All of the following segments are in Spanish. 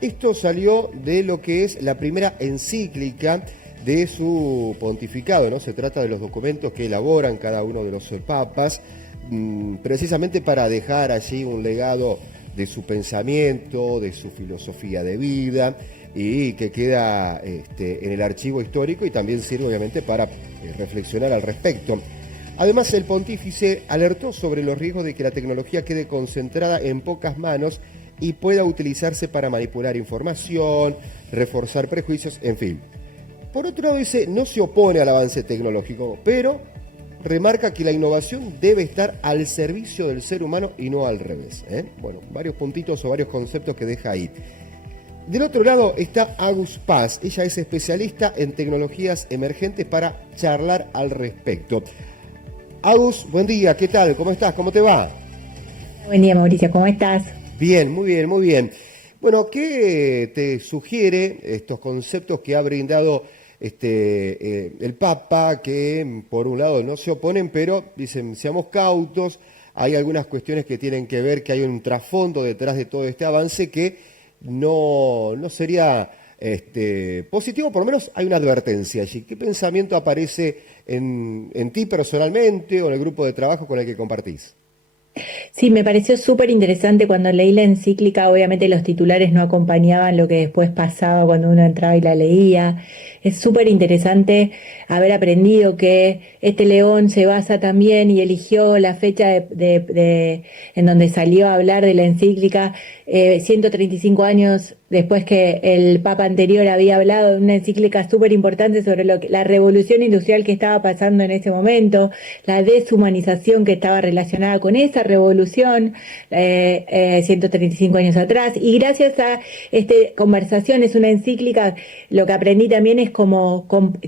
Esto salió de lo que es la primera encíclica de su pontificado, ¿no? Se trata de los documentos que elaboran cada uno de los papas, precisamente para dejar allí un legado de su pensamiento, de su filosofía de vida, y que queda en el archivo histórico y también sirve obviamente para reflexionar al respecto. Además, el pontífice alertó sobre los riesgos de que la tecnología quede concentrada en pocas manos y pueda utilizarse para manipular información, reforzar prejuicios, en fin. Por otro lado, dice, no se opone al avance tecnológico, pero remarca que la innovación debe estar al servicio del ser humano y no al revés. Bueno, varios puntitos o varios conceptos que deja ahí. Del otro lado está Agus Paz. Ella es especialista en tecnologías emergentes para charlar al respecto. Agus, buen día, ¿qué tal? ¿Cómo estás? ¿Cómo te va? Buen día, Mauricio, ¿cómo estás? Bien, muy bien, muy bien. Bueno, ¿qué te sugiere estos conceptos que ha brindado el Papa, que por un lado no se oponen, pero dicen, seamos cautos, hay algunas cuestiones que tienen que ver, que hay un trasfondo detrás de todo este avance que no sería positivo, por lo menos hay una advertencia allí. ¿Qué pensamiento aparece en ti personalmente o en el grupo de trabajo con el que compartís? Sí, me pareció súper interesante cuando leí la encíclica. Obviamente los titulares no acompañaban lo que después pasaba cuando uno entraba y la leía. Es súper interesante haber aprendido que este león se basa también y eligió la fecha en donde salió a hablar de la encíclica 135 años después que el Papa anterior había hablado de una encíclica súper importante sobre la revolución industrial que estaba pasando en ese momento, la deshumanización que estaba relacionada con esa revolución 135 años atrás. Y gracias a esta conversación, es una encíclica, lo que aprendí también es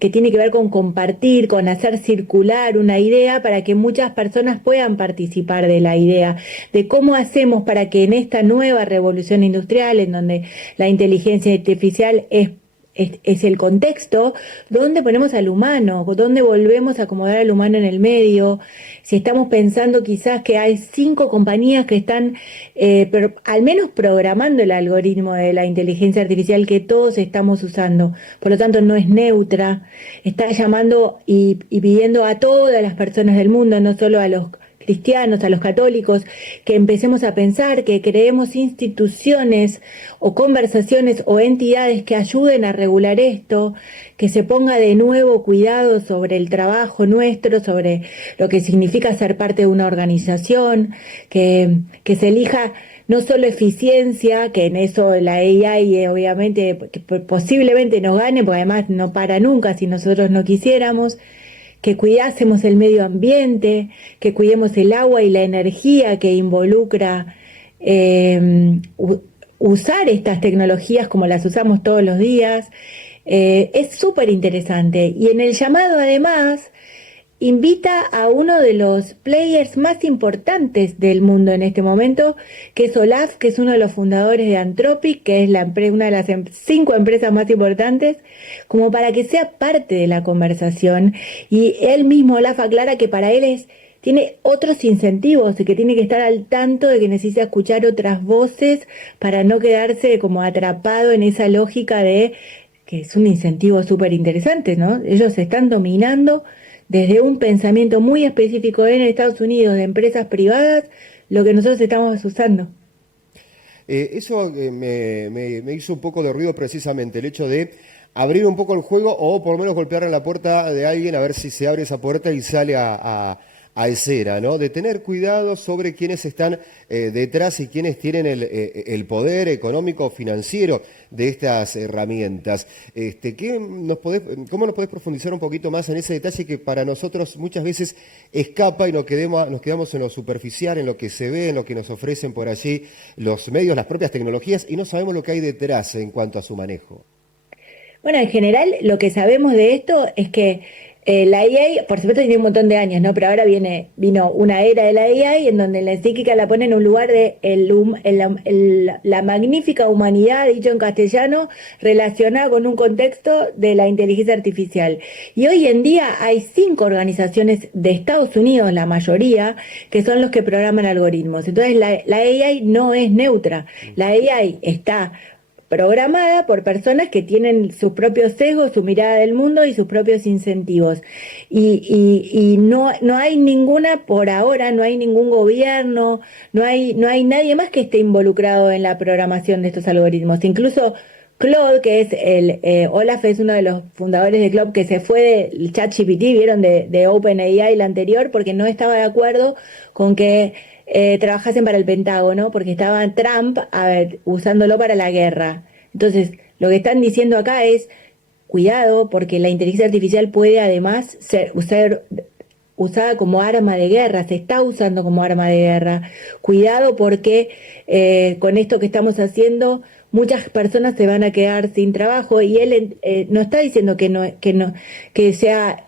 que tiene que ver con compartir, con hacer circular una idea para que muchas personas puedan participar de la idea, de cómo hacemos para que en esta nueva revolución industrial, en donde la inteligencia artificial es el contexto, donde ponemos al humano, donde volvemos a acomodar al humano en el medio. Si estamos pensando quizás que hay 5 compañías que están al menos programando el algoritmo de la inteligencia artificial que todos estamos usando, por lo tanto no es neutra, está llamando y pidiendo a todas las personas del mundo, no solo a los cristianos, a los católicos, que empecemos a pensar, que creemos instituciones o conversaciones o entidades que ayuden a regular esto, que se ponga de nuevo cuidado sobre el trabajo nuestro, sobre lo que significa ser parte de una organización, que se elija no solo eficiencia, que en eso la AI obviamente que posiblemente nos gane, porque además no para nunca si nosotros no quisiéramos, que cuidásemos el medio ambiente, que cuidemos el agua y la energía que involucra usar estas tecnologías como las usamos todos los días. Es súper interesante. Y en el llamado, además, invita a uno de los players más importantes del mundo en este momento, que es Olaf, que es uno de los fundadores de Anthropic, que es una de las 5 empresas más importantes, como para que sea parte de la conversación. Y él mismo, Olaf, aclara que para él tiene otros incentivos y que tiene que estar al tanto de que necesita escuchar otras voces para no quedarse como atrapado en esa lógica de que es un incentivo súper interesante, ¿no? Ellos están dominando desde un pensamiento muy específico en Estados Unidos de empresas privadas, lo que nosotros estamos usando. Eso me hizo un poco de ruido precisamente, el hecho de abrir un poco el juego o por lo menos golpear en la puerta de alguien a ver si se abre esa puerta y sale a escena, ¿no? De tener cuidado sobre quiénes están detrás y quiénes tienen el poder económico financiero de estas herramientas. ¿Cómo nos podés profundizar un poquito más en ese detalle que para nosotros muchas veces escapa y nos quedamos en lo superficial, en lo que se ve, en lo que nos ofrecen por allí los medios, las propias tecnologías y no sabemos lo que hay detrás en cuanto a su manejo? Bueno, en general lo que sabemos de esto es que la AI, por supuesto, tiene un montón de años, ¿no? Pero ahora vino una era de la AI en donde la encíclica la pone en un lugar de la magnífica humanidad, dicho en castellano, relacionada con un contexto de la inteligencia artificial. Y hoy en día hay 5 organizaciones de Estados Unidos, la mayoría, que son los que programan algoritmos. Entonces la AI no es neutra. La AI está programada por personas que tienen sus propios sesgos, su mirada del mundo y sus propios incentivos. Y no hay ninguna, por ahora, no hay ningún gobierno, no hay nadie más que esté involucrado en la programación de estos algoritmos. Incluso Claude, que es Olaf es uno de los fundadores de Claude, que se fue del ChatGPT, vieron, de OpenAI, la anterior, porque no estaba de acuerdo con que trabajasen para el Pentágono, porque estaba Trump usándolo para la guerra. Entonces, lo que están diciendo acá es, cuidado, porque la inteligencia artificial puede además ser usada como arma de guerra, se está usando como arma de guerra. Cuidado porque con esto que estamos haciendo, muchas personas se van a quedar sin trabajo, y él no está diciendo que sea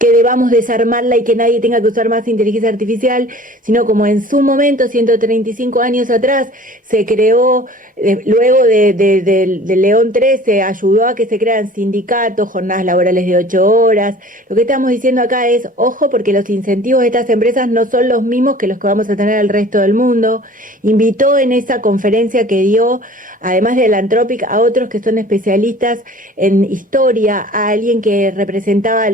que debamos desarmarla y que nadie tenga que usar más inteligencia artificial, sino como en su momento, 135 años atrás, se creó, luego de León XIII, ayudó a que se crearan sindicatos, jornadas laborales de 8 horas. Lo que estamos diciendo acá es, ojo, porque los incentivos de estas empresas no son los mismos que los que vamos a tener el resto del mundo. Invitó en esa conferencia que dio, además de la Anthropic, a otros que son especialistas en historia, a alguien que representaba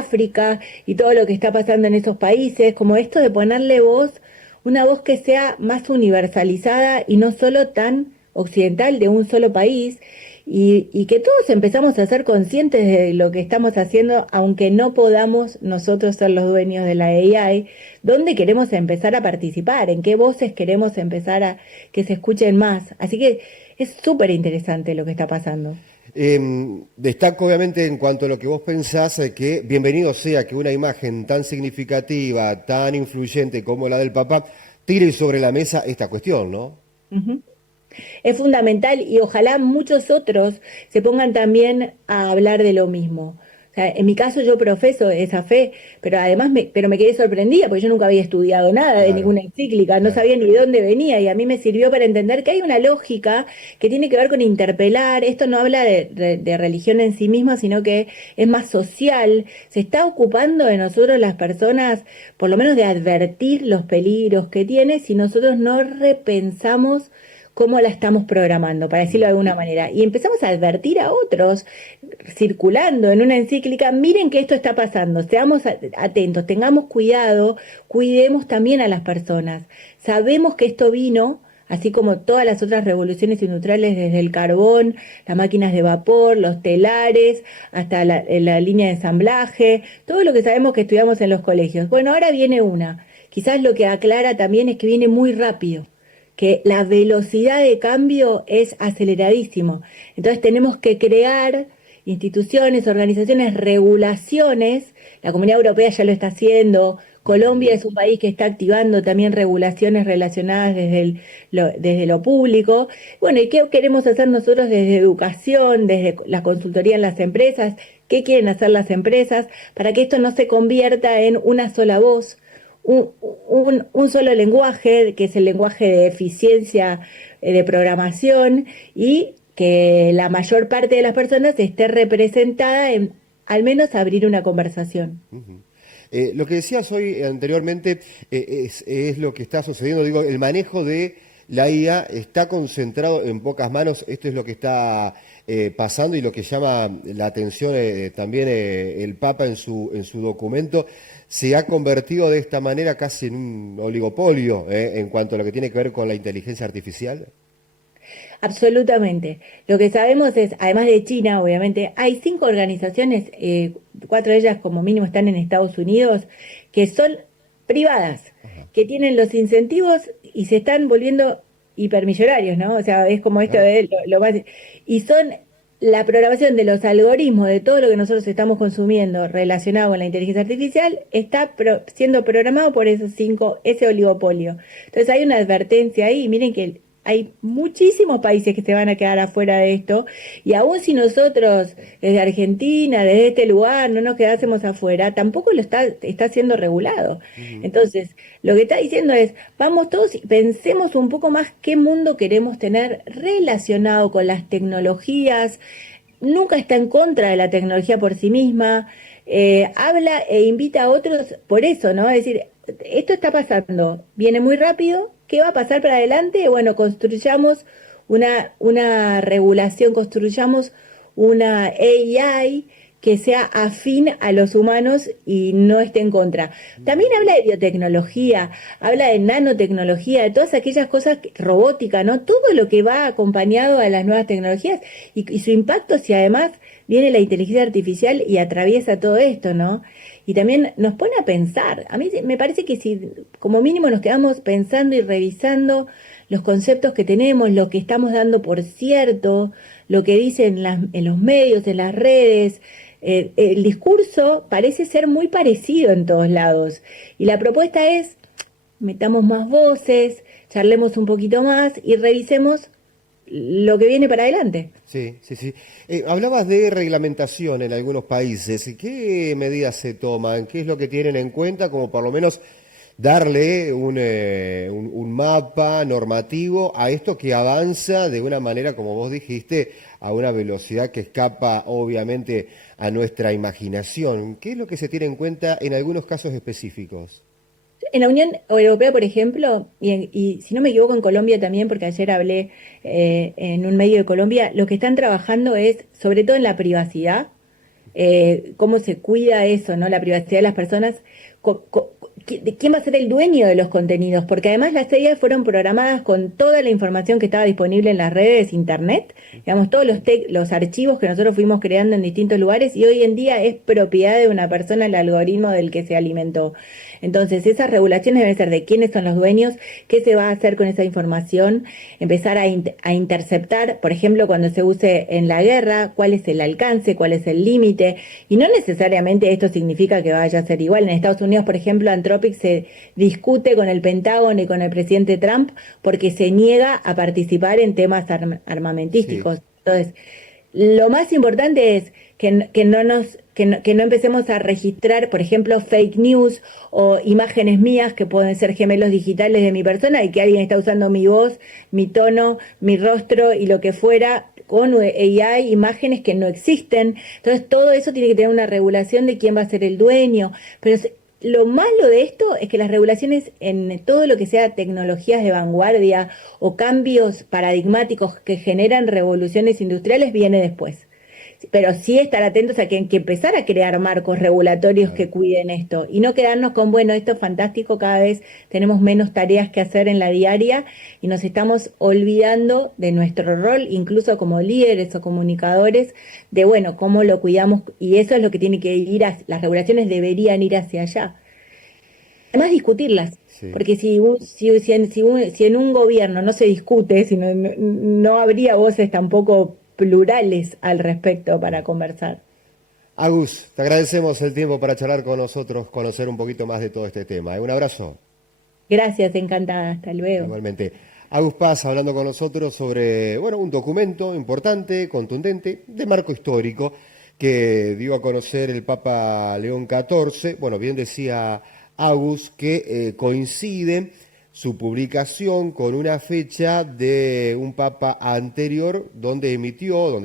África y todo lo que está pasando en esos países, como esto de ponerle voz, una voz que sea más universalizada y no solo tan occidental de un solo país, y que todos empezamos a ser conscientes de lo que estamos haciendo, aunque no podamos nosotros ser los dueños de la AI, dónde queremos empezar a participar, en qué voces queremos empezar a que se escuchen más. Así que es súper interesante lo que está pasando. Destaco obviamente en cuanto a lo que vos pensás, que bienvenido sea que una imagen tan significativa, tan influyente como la del Papa, tire sobre la mesa esta cuestión, ¿no? Uh-huh. Es fundamental, y ojalá muchos otros se pongan también a hablar de lo mismo. O sea, en mi caso yo profeso esa fe, pero además me quedé sorprendida porque yo nunca había estudiado nada de ninguna encíclica, no sabía ni de dónde venía, y a mí me sirvió para entender que hay una lógica que tiene que ver con interpelar. Esto no habla de religión en sí misma, sino que es más social. Se está ocupando de nosotros las personas, por lo menos de advertir los peligros que tiene, si nosotros no repensamos cómo la estamos programando, para decirlo de alguna manera, y empezamos a advertir a otros, circulando en una encíclica, miren que esto está pasando, seamos atentos, tengamos cuidado, cuidemos también a las personas. Sabemos que esto vino, así como todas las otras revoluciones industriales, desde el carbón, las máquinas de vapor, los telares, hasta la línea de ensamblaje, todo lo que sabemos que estudiamos en los colegios. Bueno, ahora viene una, quizás lo que aclara también es que viene muy rápido, que la velocidad de cambio es aceleradísimo. Entonces tenemos que crear instituciones, organizaciones, regulaciones. La Comunidad Europea ya lo está haciendo. Colombia es un país que está activando también regulaciones relacionadas desde lo público. Bueno, ¿y qué queremos hacer nosotros desde educación, desde la consultoría en las empresas? ¿Qué quieren hacer las empresas para que esto no se convierta en una sola voz? Un solo lenguaje, que es el lenguaje de eficiencia de programación, y que la mayor parte de las personas esté representada en al menos abrir una conversación. Uh-huh. Lo que decías hoy anteriormente es lo que está sucediendo. Digo, el manejo de la IA está concentrado en pocas manos. Esto es lo que está pasando, y lo que llama la atención también el Papa en su documento. Se ha convertido de esta manera casi en un oligopolio en cuanto a lo que tiene que ver con la inteligencia artificial. Absolutamente. Lo que sabemos es, además de China, obviamente, hay 5 organizaciones, 4 de ellas como mínimo están en Estados Unidos, que son privadas, que tienen los incentivos y se están volviendo hipermillonarios, ¿no? O sea, es como esto de lo más... Y son la programación de los algoritmos de todo lo que nosotros estamos consumiendo relacionado con la inteligencia artificial está siendo programado por esos 5, ese oligopolio. Entonces hay una advertencia ahí. Miren que hay muchísimos países que se van a quedar afuera de esto, y aún si nosotros desde Argentina, desde este lugar, no nos quedásemos afuera, tampoco lo está siendo regulado. Uh-huh. Entonces, lo que está diciendo es, vamos todos y pensemos un poco más qué mundo queremos tener relacionado con las tecnologías. Nunca está en contra de la tecnología por sí misma, habla e invita a otros por eso, ¿no? Es decir, esto está pasando, viene muy rápido, ¿qué va a pasar para adelante? Bueno, construyamos una regulación, construyamos una AI que sea afín a los humanos y no esté en contra. También habla de biotecnología, habla de nanotecnología, de todas aquellas cosas, robótica, ¿no? Todo lo que va acompañado a las nuevas tecnologías y su impacto si además viene la inteligencia artificial y atraviesa todo esto, ¿no? Y también nos pone a pensar. A mí me parece que si como mínimo nos quedamos pensando y revisando los conceptos que tenemos, lo que estamos dando por cierto, lo que dicen en los medios, en las redes, el discurso parece ser muy parecido en todos lados. Y la propuesta es, metamos más voces, charlemos un poquito más y revisemos lo que viene para adelante. Sí, sí, sí. Hablabas de reglamentación en algunos países. ¿Qué medidas se toman? ¿Qué es lo que tienen en cuenta como por lo menos darle un mapa normativo a esto que avanza de una manera, como vos dijiste, a una velocidad que escapa obviamente a nuestra imaginación? ¿Qué es lo que se tiene en cuenta en algunos casos específicos? En la Unión Europea, por ejemplo, y si no me equivoco en Colombia también, porque ayer hablé en un medio de Colombia, lo que están trabajando es sobre todo en la privacidad, cómo se cuida eso, ¿no? La privacidad de las personas, quién va a ser el dueño de los contenidos, porque además las series fueron programadas con toda la información que estaba disponible en las redes, internet, digamos, todos los archivos que nosotros fuimos creando en distintos lugares y hoy en día es propiedad de una persona el algoritmo del que se alimentó. Entonces, esas regulaciones deben ser de quiénes son los dueños, qué se va a hacer con esa información, empezar a interceptar, por ejemplo, cuando se use en la guerra, cuál es el alcance, cuál es el límite, y no necesariamente esto significa que vaya a ser igual. En Estados Unidos, por ejemplo, Anthropic se discute con el Pentágono y con el presidente Trump porque se niega a participar en temas armamentísticos. Sí. Entonces, lo más importante es que no empecemos a registrar, por ejemplo, fake news o imágenes mías que pueden ser gemelos digitales de mi persona y que alguien está usando mi voz, mi tono, mi rostro y lo que fuera con AI, imágenes que no existen. Entonces, todo eso tiene que tener una regulación de quién va a ser el dueño. Pero lo malo de esto es que las regulaciones en todo lo que sea tecnologías de vanguardia o cambios paradigmáticos que generan revoluciones industriales viene después. Pero sí estar atentos a que hay que empezar a crear marcos regulatorios que Claro. cuiden esto y no quedarnos con, bueno, esto es fantástico, cada vez tenemos menos tareas que hacer en la diaria y nos estamos olvidando de nuestro rol, incluso como líderes o comunicadores, de, bueno, cómo lo cuidamos y eso es lo que tiene que ir, las regulaciones deberían ir hacia allá. Además, discutirlas. Sí. Porque si en un gobierno no se discute, si no habría voces tampoco plurales al respecto para conversar. Agus, te agradecemos el tiempo para charlar con nosotros, conocer un poquito más de todo este tema. Un abrazo. Gracias, encantada. Hasta luego. Igualmente. Agus Paz hablando con nosotros sobre, bueno, un documento importante, contundente, de marco histórico, que dio a conocer el Papa León XIV. Bueno, bien decía Agus que coincide su publicación con una fecha de un papa anterior donde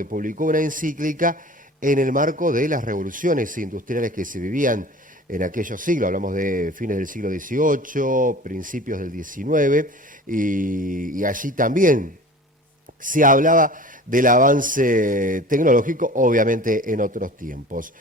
publicó una encíclica en el marco de las revoluciones industriales que se vivían en aquellos siglos. Hablamos de fines del siglo XVIII, principios del XIX, y allí también se hablaba del avance tecnológico, obviamente en otros tiempos.